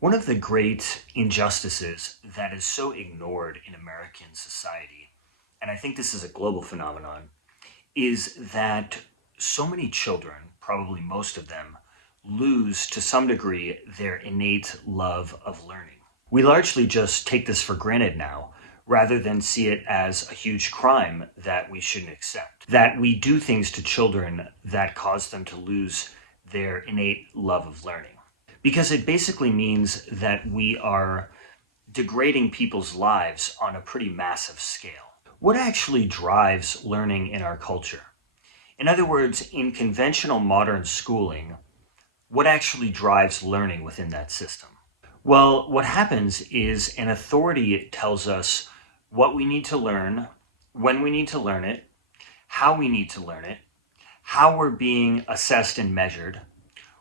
One of the great injustices that is so ignored in American society, and I think this is a global phenomenon, is that so many children, probably most of them, lose to some degree their innate love of learning. We largely just take this for granted now, rather than see it as a huge crime that we shouldn't accept. That we do things to children that cause them to lose their innate love of learning. Because it basically means that we are degrading people's lives on a pretty massive scale. What actually drives learning in our culture? In other words, in conventional modern schooling, what actually drives learning within that system? Well, what happens is an authority tells us what we need to learn, when we need to learn it, how we need to learn it, how we're being assessed and measured,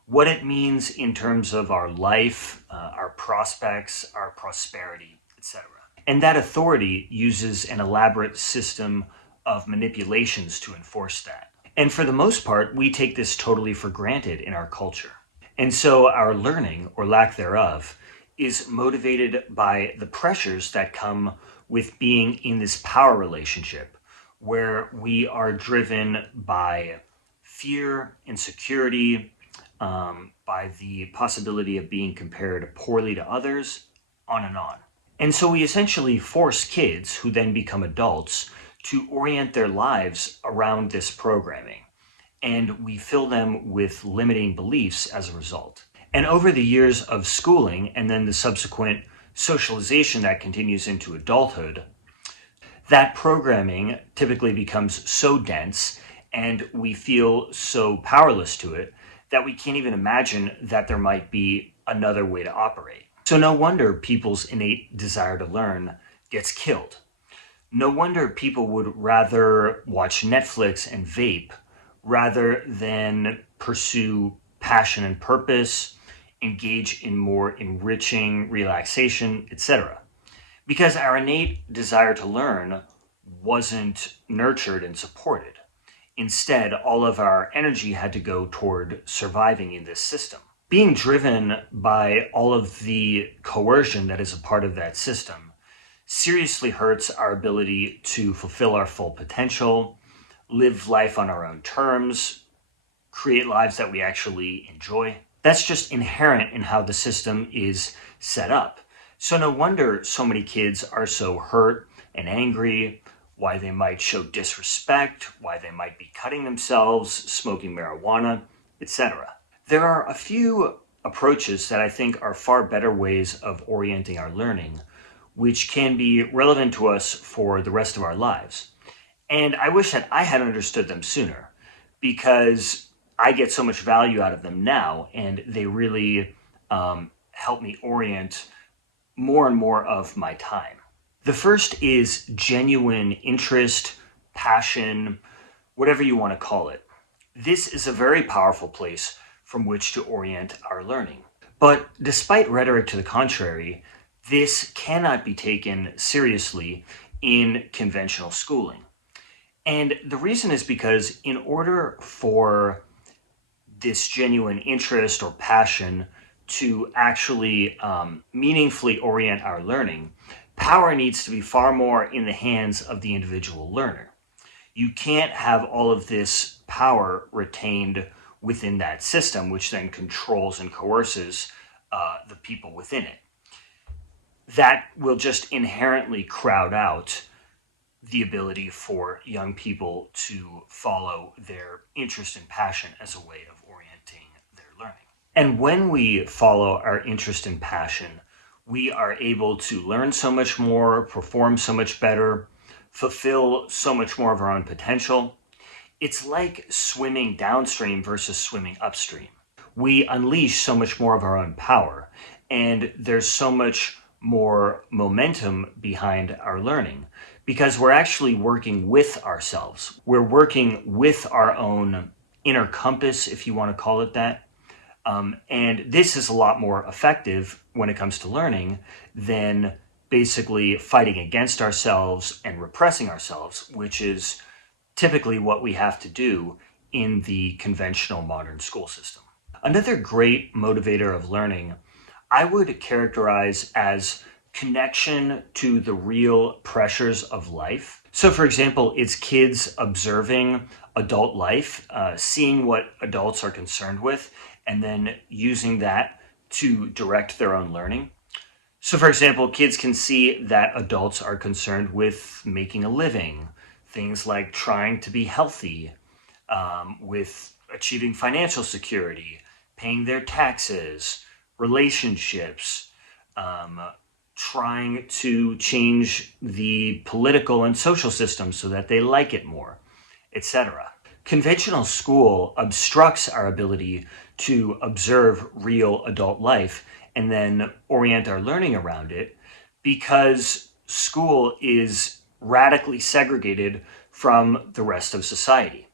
what it means in terms of our life, our prospects, our prosperity, etc. And that authority uses an elaborate system of manipulations to enforce that. And for the most part, we take this totally for granted in our culture. And so our learning, or lack thereof, is motivated by the pressures that come with being in this power relationship where we are driven by fear, insecurity, by the possibility of being compared poorly to others, on and on. And so we essentially force kids, who then become adults, to orient their lives around this programming. And we fill them with limiting beliefs as a result. And over the years of schooling and then the subsequent socialization that continues into adulthood, that programming typically becomes so dense and we feel so powerless to it that we can't even imagine that there might be another way to operate. So no wonder people's innate desire to learn gets killed. No wonder people would rather watch Netflix and vape rather than pursue passion and purpose, engage in more enriching relaxation, etc. Because our innate desire to learn wasn't nurtured and supported. Instead, all of our energy had to go toward surviving in this system. Being driven by all of the coercion that is a part of that system seriously hurts our ability to fulfill our full potential, live life on our own terms, create lives that we actually enjoy. That's just inherent in how the system is set up. So no wonder so many kids are so hurt and angry, why they might show disrespect, why they might be cutting themselves, smoking marijuana, etc. There are a few approaches that I think are far better ways of orienting our learning, which can be relevant to us for the rest of our lives. And I wish that I had understood them sooner, because I get so much value out of them now, and they really help me orient more and more of my time. The first is genuine interest, passion, whatever you want to call it. This is a very powerful place from which to orient our learning. But despite rhetoric to the contrary, this cannot be taken seriously in conventional schooling. And the reason is because in order for this genuine interest or passion to actually meaningfully orient our learning, power needs to be far more in the hands of the individual learner. You can't have all of this power retained within that system, which then controls and coerces the people within it. That will just inherently crowd out the ability for young people to follow their interest and passion as a way of orienting their learning. And when we follow our interest and passion, we are able to learn so much more, perform so much better, fulfill so much more of our own potential. It's like swimming downstream versus swimming upstream. We unleash so much more of our own power, and there's so much more momentum behind our learning because we're actually working with ourselves. We're working with our own inner compass, if you want to call it that. And this is a lot more effective when it comes to learning than basically fighting against ourselves and repressing ourselves, which is typically what we have to do in the conventional modern school system. Another great motivator of learning, I would characterize as connection to the real pressures of life. So, for example, it's kids observing adult life, seeing what adults are concerned with, and then using that to direct their own learning. So, for example, kids can see that adults are concerned with making a living, things like trying to be healthy, with achieving financial security, paying their taxes, relationships, um, trying to change the political and social system so that they like it more, etc. Conventional school obstructs our ability to observe real adult life and then orient our learning around it because school is radically segregated from the rest of society.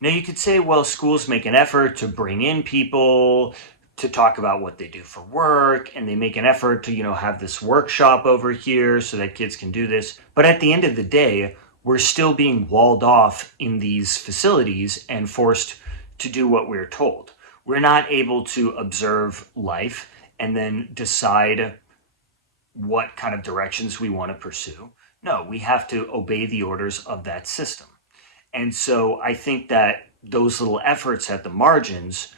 Now, you could say, well, schools make an effort to bring in people to talk about what they do for work, and they make an effort to, have this workshop over here so that kids can do this. But at the end of the day, we're still being walled off in these facilities and forced to do what we're told. We're not able to observe life and then decide what kind of directions we want to pursue. No, we have to obey the orders of that system. And so I think that those little efforts at the margins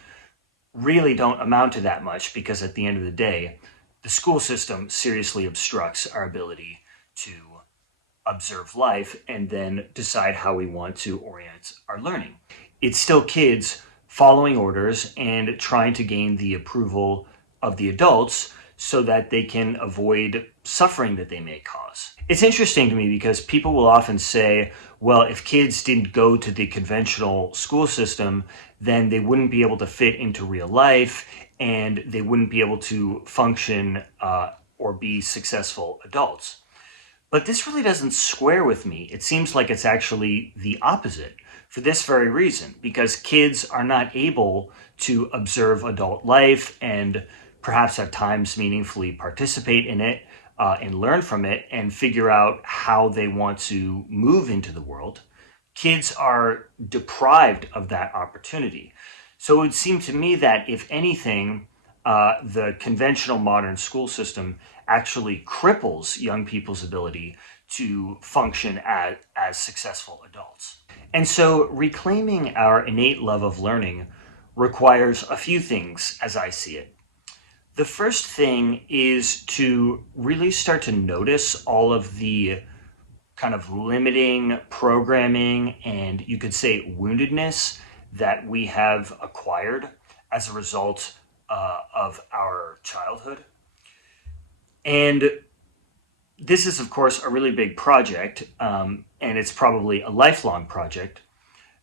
really don't amount to that much because at the end of the day, the school system seriously obstructs our ability to observe life and then decide how we want to orient our learning. It's still kids following orders and trying to gain the approval of the adults so that they can avoid suffering that they may cause. It's interesting to me because people will often say, well, if kids didn't go to the conventional school system, then they wouldn't be able to fit into real life and they wouldn't be able to function or be successful adults. But this really doesn't square with me. It seems like it's actually the opposite for this very reason, because kids are not able to observe adult life and perhaps at times meaningfully participate in it and learn from it and figure out how they want to move into the world. Kids are deprived of that opportunity. So it would seem to me that if anything, the conventional modern school system actually cripples young people's ability to function as successful adults. And so reclaiming our innate love of learning requires a few things as I see it. The first thing is to really start to notice all of the kind of limiting programming and you could say woundedness that we have acquired as a result of our childhood. And this is, of course, a really big project, and it's probably a lifelong project.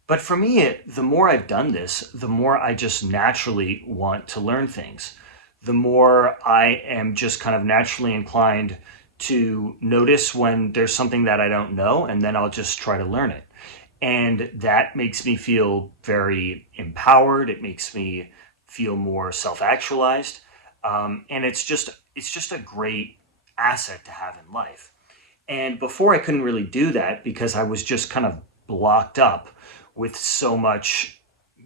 But for me, the more I've done this, the more I just naturally want to learn things. The more I am just kind of naturally inclined to notice when there's something that I don't know, and then I'll just try to learn it. And that makes me feel very empowered. It makes me feel more self-actualized. And it's just a great asset to have in life. And before I couldn't really do that because I was just kind of blocked up with so much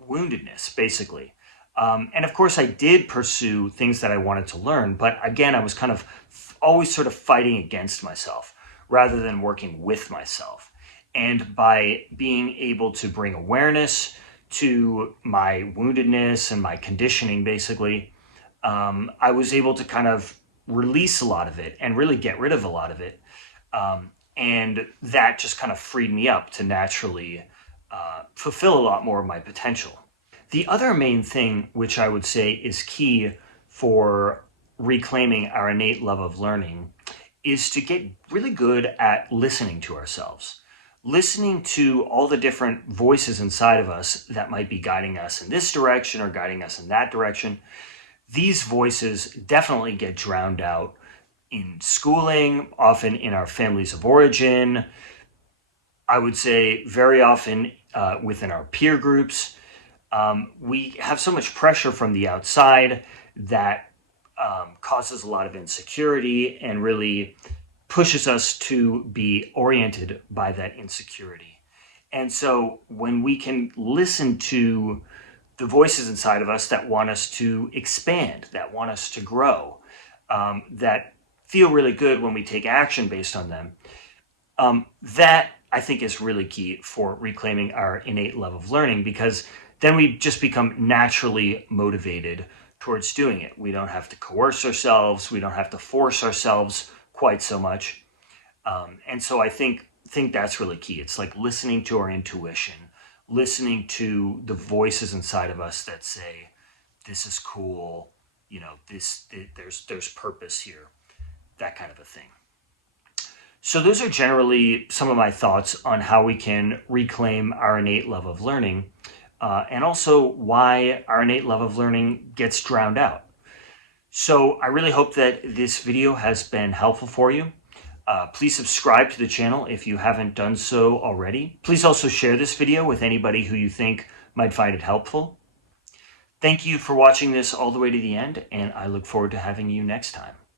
woundedness, basically. And of course, I did pursue things that I wanted to learn, but again, I was kind of always sort of fighting against myself rather than working with myself. And by being able to bring awareness to my woundedness and my conditioning, basically, I was able to kind of release a lot of it and really get rid of a lot of it. And that just kind of freed me up to naturally fulfill a lot more of my potential. The other main thing, which I would say is key for reclaiming our innate love of learning, is to get really good at listening to ourselves. Listening to all the different voices inside of us that might be guiding us in this direction or guiding us in that direction. These voices definitely get drowned out in schooling, often in our families of origin. I would say very often within our peer groups. We have so much pressure from the outside that causes a lot of insecurity and really pushes us to be oriented by that insecurity. And so when we can listen to the voices inside of us that want us to expand, that want us to grow, that feel really good when we take action based on them. That I think is really key for reclaiming our innate love of learning, because then we just become naturally motivated towards doing it. We don't have to coerce ourselves. We don't have to force ourselves quite so much. And so I think that's really key. It's like listening to our intuition, listening to the voices inside of us that say, "This is cool," there's purpose here, that kind of a thing. So those are generally some of my thoughts on how we can reclaim our innate love of learning, and also why our innate love of learning gets drowned out. So I really hope that this video has been helpful for you. Please subscribe to the channel if you haven't done so already. Please also share this video with anybody who you think might find it helpful. Thank you for watching this all the way to the end, and I look forward to having you next time.